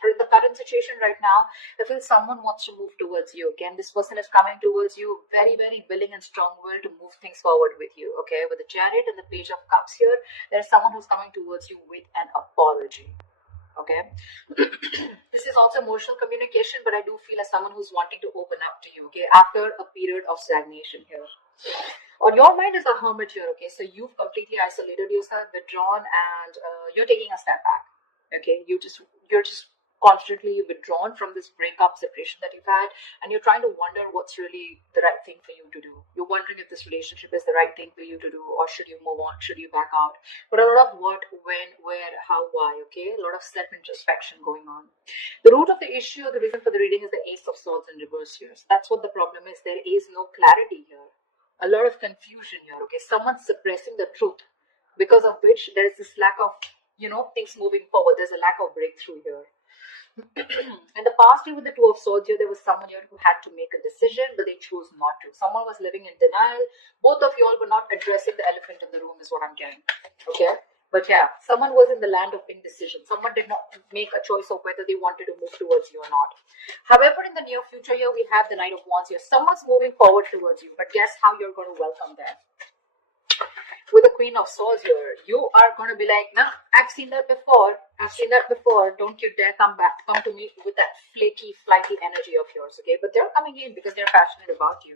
In the current situation right now, I feel someone wants to move towards you. Okay, and this person is coming towards you very, very willing and strong-willed to move things forward with you. Okay, with the Chariot and the Page of Cups here, there's someone who's coming towards you with an apology. Okay, this is also emotional communication, but I do feel as someone who's wanting to open up to you. Okay, after a period of stagnation here. On your mind is a hermit here. Okay, so you've completely isolated yourself, withdrawn, and you're taking a step back. Okay, you're just constantly withdrawn from this breakup separation that you've had, and you're trying to wonder what's really the right thing for you to do. You're wondering if this relationship is the right thing for you to do, or should you move on, should you back out. But a lot of what, when, where, how, why. Okay, a lot of self-introspection going on. The root of the issue, the reason for the reading, is the Ace of Swords in reverse here. So that's what the problem is. There is no clarity here, a lot of confusion here. Okay, someone's suppressing the truth, because of which there is this lack of, things moving forward. There's a lack of breakthrough here. In the past year with the Two of Swords here, there was someone here who had to make a decision, but they chose not to. Someone was living in denial. Both of you all were not addressing the elephant in the room, is what I'm getting. Okay, but yeah, someone was in the land of indecision. Someone did not make a choice of whether they wanted to move towards you or not. However, in the near future here, we have the Knight of Wands here. Someone's moving forward towards you, but guess how you're going to welcome them? With the Queen of Swords here, you are going to be like, nah, I've seen that before. Don't you dare come to me with that flaky, flighty energy of yours, okay? But they're coming in because they're passionate about you.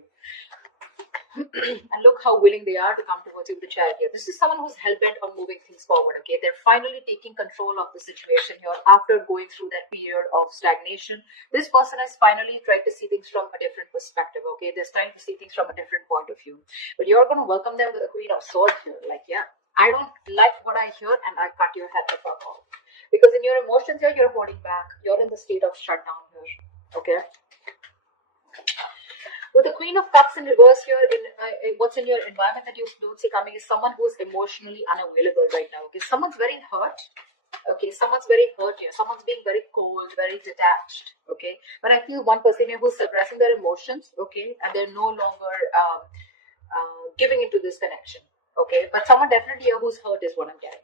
And look how willing they are to come towards you with the Chariot here. This is someone who's hell-bent on moving things forward, okay? They're finally taking control of the situation here after going through that period of stagnation. This person has finally tried to see things from a different perspective, okay? They're trying to see things from a different point of view. But you're going to welcome them with the Queen of Swords here. Like, yeah, I don't like what I hear, and I cut your head the fuck off. Because in your emotions here, you're holding back. You're in the state of shutdown here, okay? With the Queen of Cups in reverse here, what's in your environment that you don't see coming is someone who's emotionally unavailable right now. Okay, someone's very hurt. Okay, someone's very hurt here. Someone's being very cold, very detached. Okay, but I feel one person here who's suppressing their emotions. Okay, and they're no longer giving into this connection. Okay, but someone definitely here who's hurt is what I'm getting.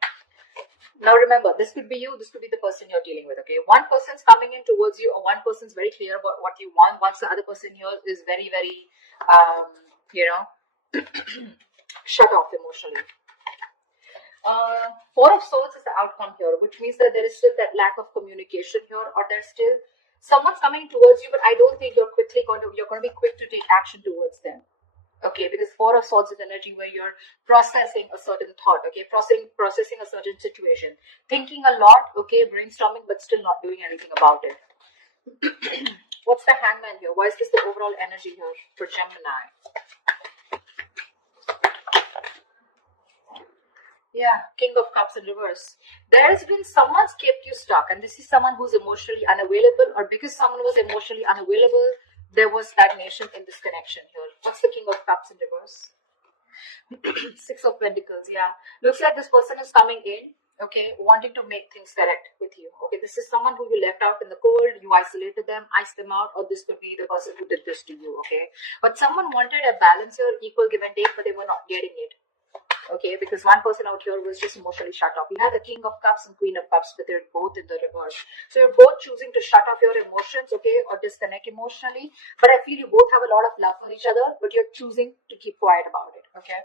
Now remember, this could be you, this could be the person you're dealing with, okay? One person's coming in towards you, or one person's very clear about what you want, once the other person here is very, very, shut off emotionally. Four of Swords is the outcome here, which means that there is still that lack of communication here, or there's still someone's coming towards you, but I don't think you're going to be quick to take action towards them. Okay, because Four of Swords is energy where you're processing a certain thought, okay, processing a certain situation, thinking a lot, okay, brainstorming, but still not doing anything about it. What's the Hangman here? Why is this the overall energy here for Gemini? Yeah, King of Cups in reverse. There's been someone's kept you stuck, and this is someone who's emotionally unavailable, or because someone was emotionally unavailable, there was stagnation in this connection here. What's the King of Cups in reverse? Six of Pentacles, yeah. Looks like this person is coming in, okay, wanting to make things correct with you. Okay, this is someone who you left out in the cold, you isolated them, iced them out, or this could be the person who did this to you, okay? But someone wanted a balance here, equal give and take, but they were not getting it. Okay, because one person out here was just emotionally shut off. You have the King of Cups and Queen of Cups, but they're both in the reverse. So you're both choosing to shut off your emotions, okay, or disconnect emotionally. But I feel you both have a lot of love for each other, but you're choosing to keep quiet about it, okay?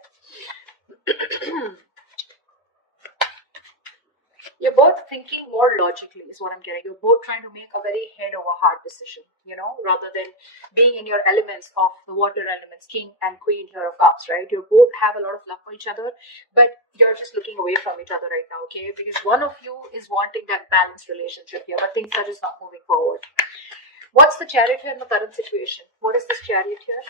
You're both thinking more logically is what I'm getting. You're both trying to make a very head over heart decision, rather than being in your elements of the water elements, King and Queen here of Cups, right? You both have a lot of love for each other, but you're just looking away from each other right now, okay? Because one of you is wanting that balanced relationship here, but things are just not moving forward. What's the Chariot here in the current situation? What is this Chariot here?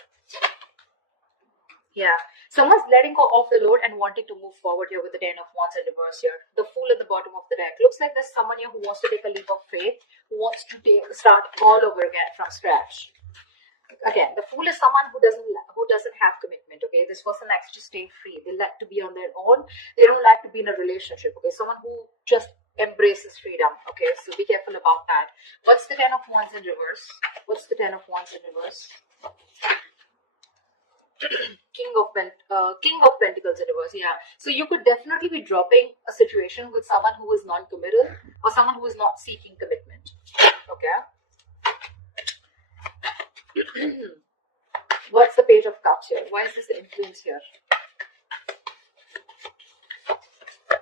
Yeah, someone's letting go of the load and wanting to move forward here with the Ten of Wands in reverse here. The Fool at the bottom of the deck. Looks like there's someone here who wants to take a leap of faith, who wants to start all over again from scratch. Again, the Fool is someone who doesn't have commitment, okay? This person likes to stay free. They like to be on their own. They don't like to be in a relationship, okay? Someone who just embraces freedom, okay? So be careful about that. What's the Ten of Wands in reverse? What's the Ten of Wands in reverse? King King of Pentacles in reverse. Yeah. So you could definitely be dropping a situation with someone who is non-committal or someone who is not seeking commitment. Okay. What's the Page of Cups here? Why is this the influence here?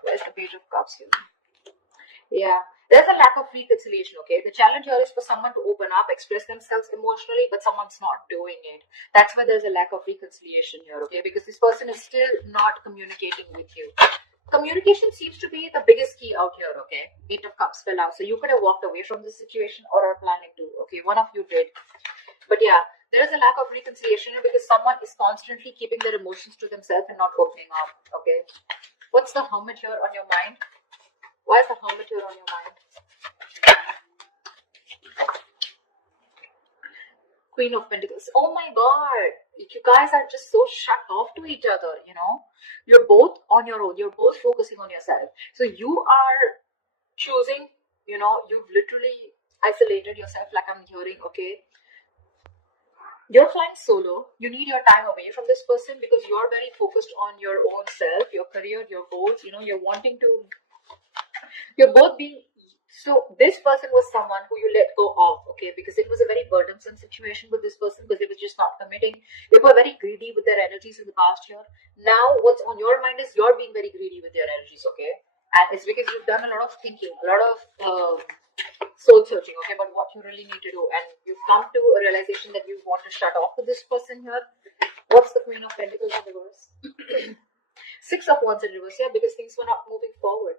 Where's the Page of Cups here? Yeah, there's a lack of reconciliation, okay? The challenge here is for someone to open up, express themselves emotionally, but someone's not doing it. That's where there's a lack of reconciliation here, okay? Because this person is still not communicating with you. Communication seems to be the biggest key out here, okay? Eight of Cups fell out. So you could have walked away from this situation or are planning to, okay? One of you did. But yeah, there is a lack of reconciliation here because someone is constantly keeping their emotions to themselves and not opening up, okay? What's the Hermit here on your mind? Why is the Hermit here on your mind? Queen of Pentacles. Oh my God. You guys are just so shut off to each other, you know. You're both on your own. You're both focusing on yourself. So you are choosing, you know, you've literally isolated yourself like I'm hearing, okay. You're flying solo. You need your time away from this person because you're very focused on your own self, your career, your goals. You know, you're wanting to, you're both being, so this person was someone who you let go of, okay, because it was a very burdensome situation with this person because they were just not committing. They were very greedy with their energies in the past year. Now what's on your mind is you're being very greedy with your energies, okay, and it's because you've done a lot of thinking, a lot of soul searching, okay, but what you really need to do, and you've come to a realization that you want to shut off to this person here. What's the Queen of Pentacles in reverse? Six of Wands in reverse, yeah, because things were not moving forward.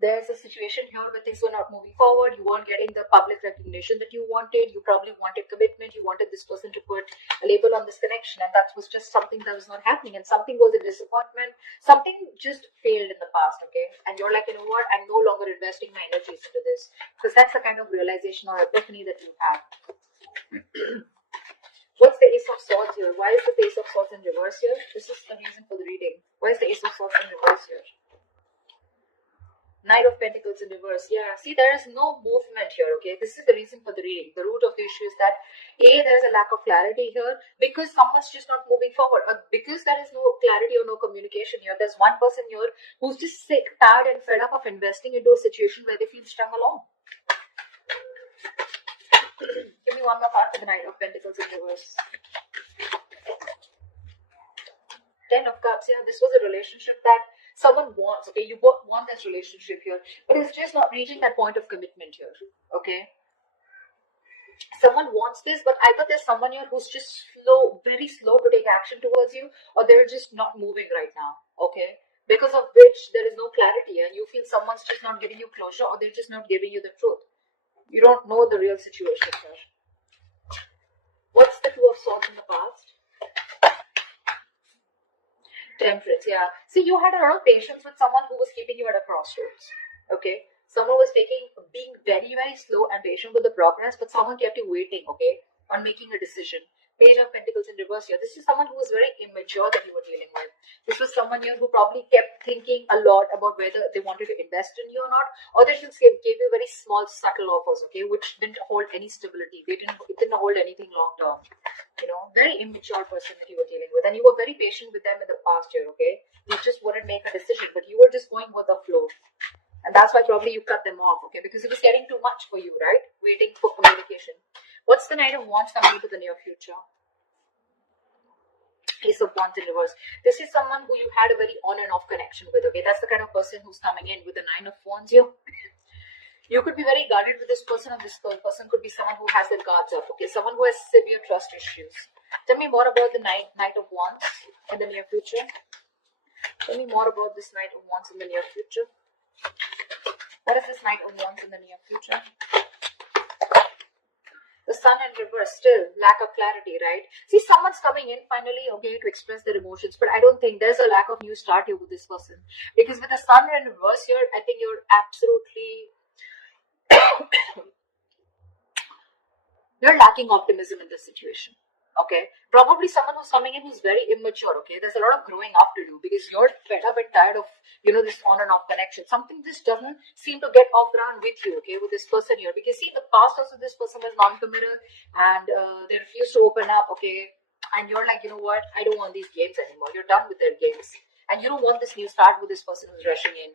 There's a situation here where things were not moving forward. You weren't getting the public recognition that you wanted. You probably wanted commitment. You wanted this person to put a label on this connection, and that was just something that was not happening, and something was a disappointment. Something just failed in the past, okay, and you're like, you know what, I'm no longer investing my energies into this, because that's the kind of realization or epiphany that you have. What's the Ace of Swords here? Why is the Ace of Swords in reverse here? This is the reason for the reading. Why is the Ace of Swords in reverse here? Knight of Pentacles in reverse. Yeah, see, there is no movement here, okay? This is the reason for the reading. The root of the issue is that, A, there is a lack of clarity here because someone's just not moving forward. Or because there is no clarity or no communication here. There's one person here who's just sick, tired, and fed up of investing into a situation where they feel strung along. Give me one more card for the Knight of Pentacles in reverse. Ten of Cups. Yeah, this was a relationship that someone wants, okay, you both want this relationship here, but it's just not reaching that point of commitment here, okay. Someone wants this, but either there's someone here who's just slow, very slow to take action towards you, or they're just not moving right now, okay, because of which there is no clarity and you feel someone's just not giving you closure, or they're just not giving you the truth. You don't know the real situation here. What's the Two of Swords in the past? Temperance, yeah. See, you had a lot of patience with someone who was keeping you at a crossroads, okay? Someone was being very, very slow and patient with the progress, but someone kept you waiting, okay, on making a decision. Page of Pentacles in reverse here. This is someone who was very immature that you were dealing with. This was someone here who probably kept thinking a lot about whether they wanted to invest in you or not, or they just gave you very small, subtle offers, okay, which didn't hold any stability. It didn't hold anything long term. You know, very immature person that you were dealing with, and you were very patient with them in the past year, okay? You just wouldn't make a decision, but you were just going with the flow, and that's why probably you cut them off, okay? Because it was getting too much for you, right? Waiting for communication. What's the Knight of Wands coming into the near future? Ace of Wands in reverse. This is someone who you had a very on and off connection with, okay? That's the kind of person who's coming in with the Nine of Wands here. You could be very guarded with this person, and this person could be someone who has their guards up, okay? Someone who has severe trust issues. Tell me more about the Knight of Wands in the near future. Tell me more about this Knight of Wands in the near future. What is this Knight of Wands in the near future? The Sun in reverse, still lack of clarity, right? See, someone's coming in finally, okay, to express their emotions, but I don't think there's a lack of new start here with this person. Because with the Sun in reverse here, I think you're absolutely you're lacking optimism in this situation, okay? Probably someone who's coming in who's very immature, okay? There's a lot of growing up to do because you're fed up and tired of, you know, this on and off connection. Something just doesn't seem to get off ground with you, okay, with this person here. Because see, in the past also this person was non-committal and they refused to open up, okay? and you're like, you know what, I don't want these games anymore. You're done with their games, and you don't want this new start with this person who's rushing in.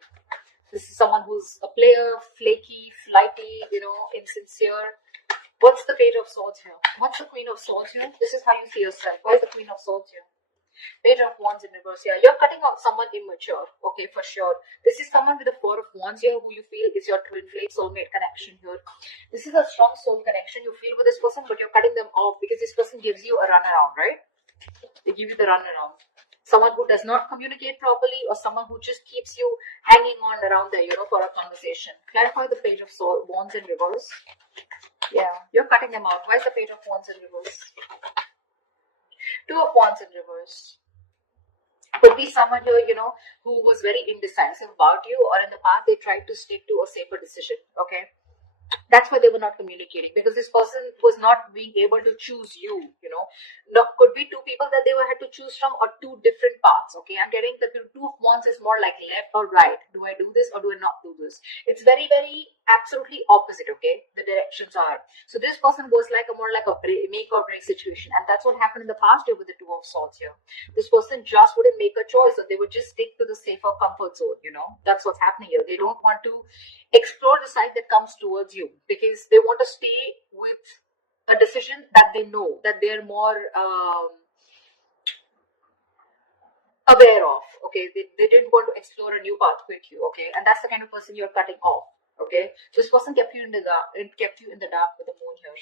This is someone who's a player, flaky, flighty, insincere. What's the Page of Swords here? What's the Queen of Swords here? This is how you see yourself. Why is the Queen of Swords here? Page of Wands in reverse here. You're cutting out someone immature, okay, for sure. This is someone with the Four of Wands here who you feel is your twin flame soulmate connection here. This is a strong soul connection you feel with this person, but you're cutting them off because this person gives you a runaround, right? They give you the runaround. Someone who does not communicate properly, or someone who just keeps you hanging on around there, for a conversation. Clarify the Page of Wands in reverse. Yeah, you're cutting them out. Why is the Page of Wands in reverse? Two of Wands in reverse. Could be someone here, who was very indecisive about you, or in the past they tried to stick to a safer decision, okay? That's why they were not communicating, because this person was not being able to choose you, could be two people that they had to choose from, or two different paths, okay? I'm getting the Two of Wands is more like left or right. Do I do this or do I not do this? It's very, very absolutely opposite, okay? The directions are. So this person was like a more like a make or break situation, and that's what happened in the past year with the Two of Swords here. This person just wouldn't make a choice, or they would just stick to the safer comfort zone, That's what's happening here. They don't want to explore the side that comes towards you, because they want to stay with a decision that they know, that they're more aware of, okay? They didn't want to explore a new path with you, okay? And that's the kind of person you're cutting off, okay? So this person kept you in the dark, with the moon here,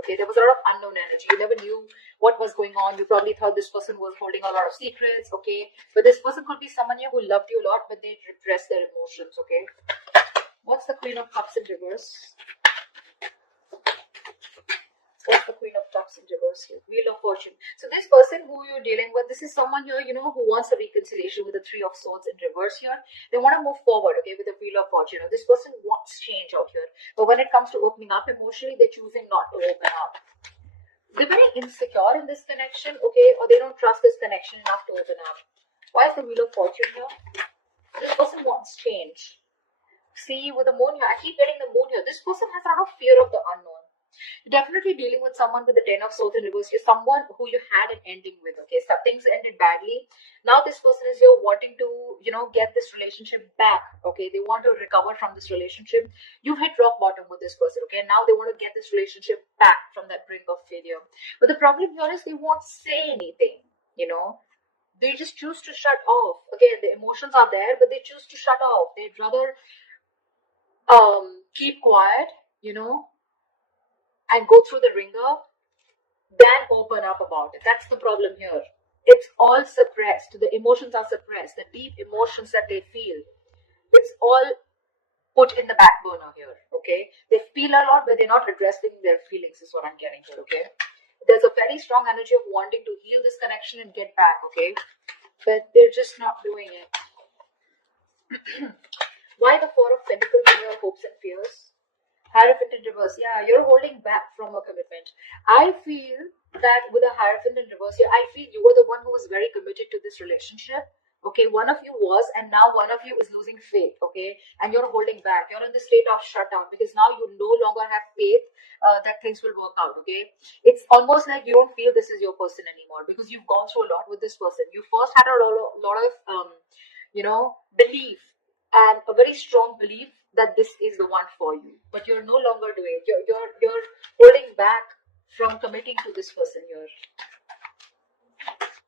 okay? There was a lot of unknown energy. You never knew what was going on. You probably thought this person was holding a lot of secrets, okay? But this person could be someone here who loved you a lot, but they repressed their emotions, okay? What's the Queen of Cups in reverse? What's the Queen of Cups in reverse here? Wheel of Fortune. So this person who you're dealing with, this is someone here, who wants a reconciliation with the Three of Swords in reverse here. They want to move forward, okay, with the Wheel of Fortune. This person wants change out here. But when it comes to opening up emotionally, they're choosing not to open up. They're very insecure in this connection, okay, or they don't trust this connection enough to open up. Why is the Wheel of Fortune here? This person wants change. See, with the moon here, I keep getting the moon here. This person has a lot of fear of the unknown. You're definitely dealing with someone with the Ten of Swords in reverse. You're someone who you had an ending with, okay? So things ended badly. Now this person is here wanting to, get this relationship back, okay? They want to recover from this relationship. You've hit rock bottom with this person, okay? Now they want to get this relationship back from that brink of failure. But the problem here is they won't say anything, They just choose to shut off. Again, the emotions are there, but they choose to shut off. They'd rather keep quiet, and go through the ringer than open up about it. That's the problem here. It's all suppressed. The emotions are suppressed. The deep emotions that they feel, it's all put in the back burner here, okay? They feel a lot, but they're not addressing their feelings is what I'm getting here, okay? There's a very strong energy of wanting to heal this connection and get back, okay? But they're just not doing it. Why the Four of Pentacles in your hopes and fears? Hierophant in reverse. Yeah, you're holding back from a commitment. I feel that with a Hierophant in reverse here, I feel you were the one who was very committed to this relationship. Okay, one of you was, and now one of you is losing faith, okay? And you're holding back. You're in the state of shutdown because now you no longer have faith that things will work out, okay? It's almost like you don't feel this is your person anymore because you've gone through a lot with this person. You first had a lot of belief, and a very strong belief that this is the one for you, but you're no longer doing it. You're holding back from committing to this person here.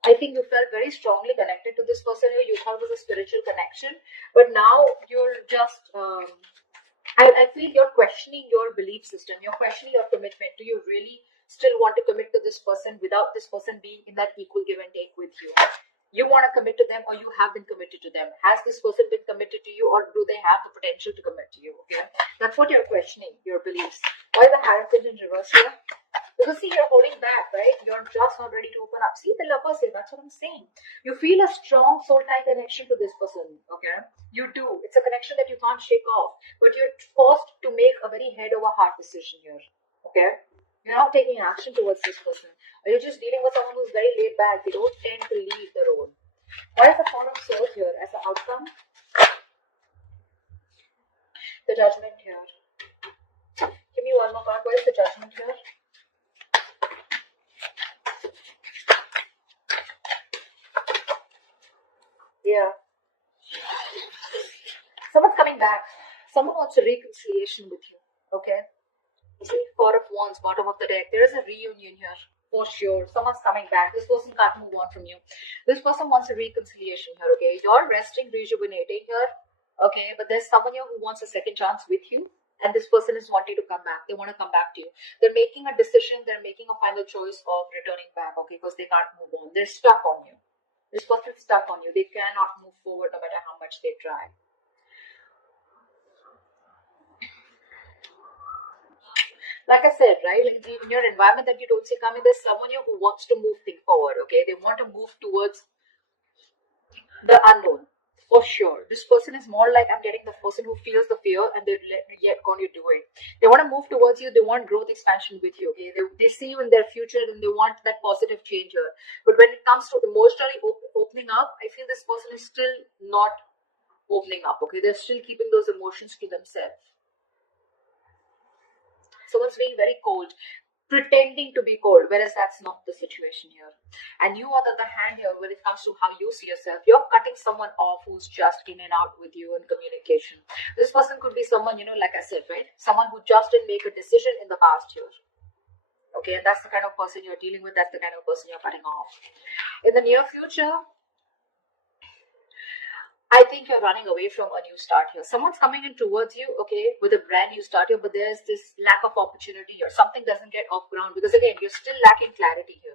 I think you felt very strongly connected to this person here. You thought it was a spiritual connection, but now you're just I feel you're questioning your belief system. You're questioning your commitment. Do you really still want to commit to this person without this person being in that equal give and take with you? You want to commit to them, or you have been committed to them? Has this person been committed to you, or do they have the potential to commit to you? Okay, that's what you're questioning, your beliefs. Why the Hierophant in reverse here? Because see, you're holding back, right? You're just not ready to open up. See, the Lovers here, that's what I'm saying. You feel a strong soul tie connection to this person, okay? You do. It's a connection that you can't shake off, but you're forced to make a very head over heart decision here, okay? You're not taking action towards this person. Or you're just dealing with someone who's very laid back. They don't tend to leave the road. What is the Four of Swords here as an outcome? The Judgment here. Give me one more card. What is the Judgment here? Yeah. Someone's coming back. Someone wants a reconciliation with you. Okay. See, Four of Wands, bottom of the deck. There is a reunion here. For sure. Someone's coming back. This person can't move on from you. This person wants a reconciliation here. Okay. You're resting, rejuvenating here. Okay. But there's someone here who wants a second chance with you. And this person is wanting to come back. They want to come back to you. They're making a decision. They're making a final choice of returning back. Okay. Because they can't move on. They're stuck on you. This person is stuck on you. They cannot move forward no matter how much they try. Like I said, right, like in your environment that you don't see coming, there's someone here who wants to move things forward, okay? They want to move towards the unknown, for sure. This person is more like, I'm getting the person who feels the fear and they're yet going to do it. They want to move towards you. They want growth expansion with you, okay? They see you in their future and they want that positive change here. But when it comes to emotionally opening up, I feel this person is still not opening up, okay? They're still keeping those emotions to themselves. Someone's being very cold, pretending to be cold, whereas that's not the situation here. And you, on the other hand, here, when it comes to how you see yourself, you're cutting someone off who's just in and out with you in communication. This person could be someone, like I said, right? Someone who just didn't make a decision in the past year. Okay, and that's the kind of person you're dealing with. That's the kind of person you're cutting off. In the near future, I think you're running away from a new start here. Someone's coming in towards you, okay, with a brand new start here, but there's this lack of opportunity here. Something doesn't get off ground because, again, you're still lacking clarity here,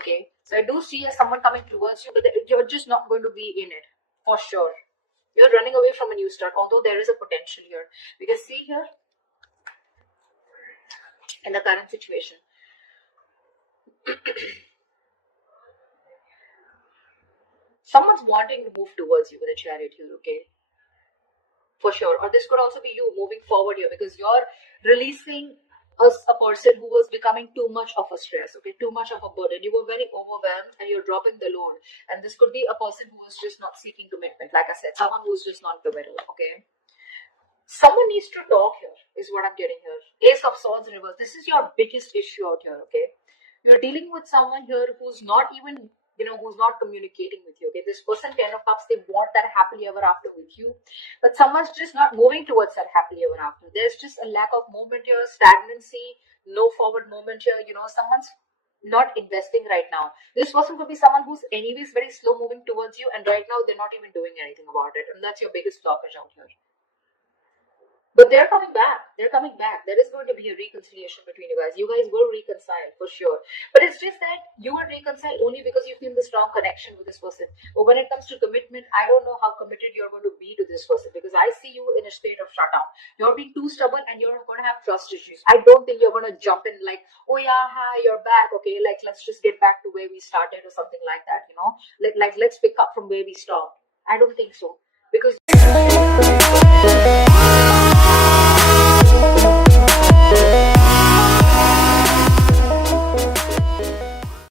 okay? So I do see someone coming towards you, but you're just not going to be in it, for sure. You're running away from a new start, although there is a potential here. Because see here, in the current situation, someone's wanting to move towards you with a chariot here, okay? For sure. Or this could also be you moving forward here because you're releasing a person who was becoming too much of a stress, okay? Too much of a burden. You were very overwhelmed and you're dropping the load. And this could be a person who was just not seeking commitment. Like I said, someone who's just not committed, okay? Someone needs to talk here, is what I'm getting here. Ace of Swords reverse. This is your biggest issue out here, okay? You're dealing with someone here who's not even, who's not communicating with you, okay? This person, Ten of Cups, they want that happily ever after with you. But someone's just not moving towards that happily ever after. There's just a lack of movement here, stagnancy, no forward movement here. Someone's not investing right now. This person could be someone who's anyways very slow moving towards you, and right now they're not even doing anything about it. And that's your biggest blockage out here. But they're coming back. They're coming back. There is going to be a reconciliation between you guys. You guys will reconcile for sure. But it's just that you will reconcile only because you feel the strong connection with this person. But when it comes to commitment, I don't know how committed you're going to be to this person because I see you in a state of shutdown. You're being too stubborn and you're going to have trust issues. I don't think you're going to jump in like, oh yeah, hi, you're back. Okay, like let's just get back to where we started or something like that, Like let's pick up from where we stopped. I don't think so. Because